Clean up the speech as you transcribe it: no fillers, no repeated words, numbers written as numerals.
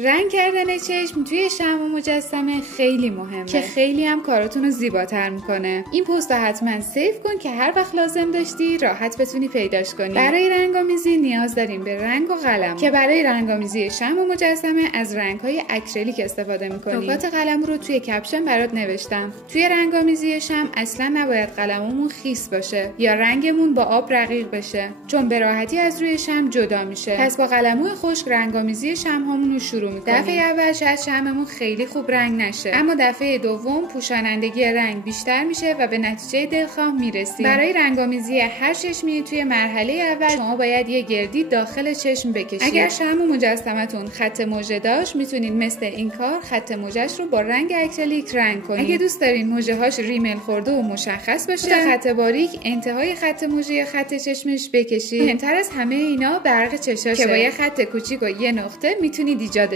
رنگ کردن چشم توی شمع مجسمه خیلی مهمه که خیلی هم کاراتون رو زیباتر میکنه. این پست رو حتما سیو کن که هر وقت لازم داشتی راحت بتونی پیداش کنی. برای رنگ‌آمیزی نیاز داریم به رنگ و قلم که برای رنگ‌آمیزی شمع مجسمه از رنگ‌های اکریلیک استفاده میکنیم. نکات قلم رو توی کپشن برات نوشتم. توی رنگ‌آمیزی شمع اصلا نباید قلممون خیس باشه یا رنگمون با آب رقیق بشه، چون به راحتی از روی شمع جدا میشه. پس با قلمو خشک رنگ‌آمیزی شمع‌هامون رو شروع میکنیم. دفعه اول شاید شمعمون خیلی خوب رنگ نشه، اما دفعه دوم پوشانندگی رنگ بیشتر میشه و به نتیجه دلخواه میرسیم. برای رنگ‌آمیزی هر چشمی توی مرحله اول شما باید یه گردی داخل چشم بکشید. اگر شمع مجسمتون خط موجه داشت میتونید مثل این کار خط موجهش رو با رنگ اکریلیک رنگ کنید. اگه دوست دارین موجه‌هاش ریمل خورده و مشخص باشه، خط باریک انتهای خط موجه یا خط چشمش بکشید. مهمتر از همه اینا برق چشاشه که با یه خط کوچیک و یه نقطه میتونید ایجادش